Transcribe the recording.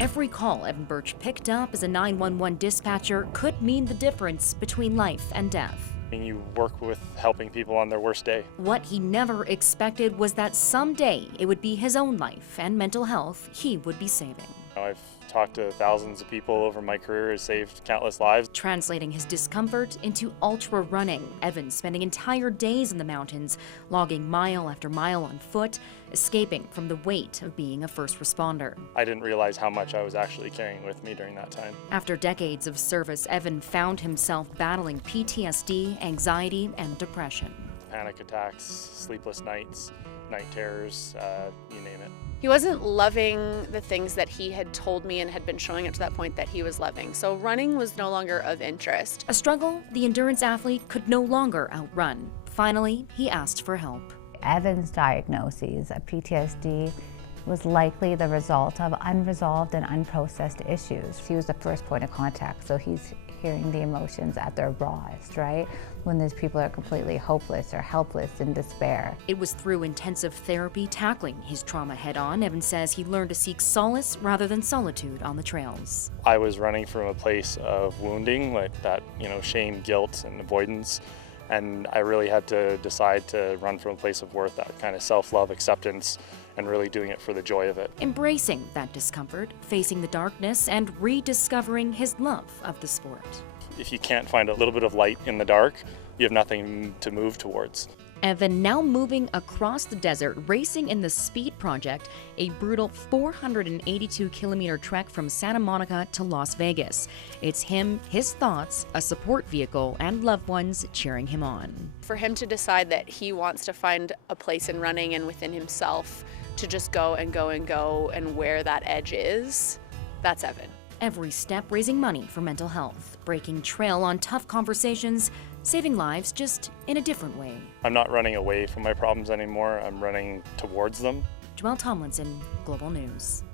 Every call Evan Birch picked up as a 911 dispatcher could mean the difference between life and death. You work with helping people on their worst day. What he never expected was that someday it would be his own life and mental health he would be saving. I've talked to thousands of people over my career, has saved countless lives. Translating his discomfort into ultra running, Evan spending entire days in the mountains, logging mile after mile on foot, escaping from the weight of being a first responder. I didn't realize how much I was actually carrying with me during that time. After decades of service, Evan found himself battling PTSD, anxiety, and depression. Panic attacks, sleepless nights, night terrors, you name it. He wasn't loving the things that he had told me and had been showing up to that point that he was loving. So running was no longer of interest. A struggle the endurance athlete could no longer outrun. Finally, he asked for help. Evan's diagnoses of PTSD was likely the result of unresolved and unprocessed issues. He was the first point of contact, so he's hearing the emotions at their rawest, right? When these people are completely hopeless or helpless in despair. It was through intensive therapy tackling his trauma head-on. Evan says he learned to seek solace rather than solitude on the trails. I was running from a place of wounding, like that, shame, guilt, and avoidance. And I really had to decide to run from a place of worth, that kind of self-love, acceptance, and really doing it for the joy of it. Embracing that discomfort, facing the darkness, and rediscovering his love of the sport. If you can't find a little bit of light in the dark, you have nothing to move towards. Evan now moving across the desert, racing in the Speed Project, a brutal 482-kilometer trek from Santa Monica to Las Vegas. It's him, his thoughts, a support vehicle, and loved ones cheering him on. For him to decide that he wants to find a place in running and within himself to just go and go and go and where that edge is, that's Evan. Every step raising money for mental health, breaking trail on tough conversations, saving lives just in a different way. I'm not running away from my problems anymore, I'm running towards them. Joelle Tomlinson, Global News.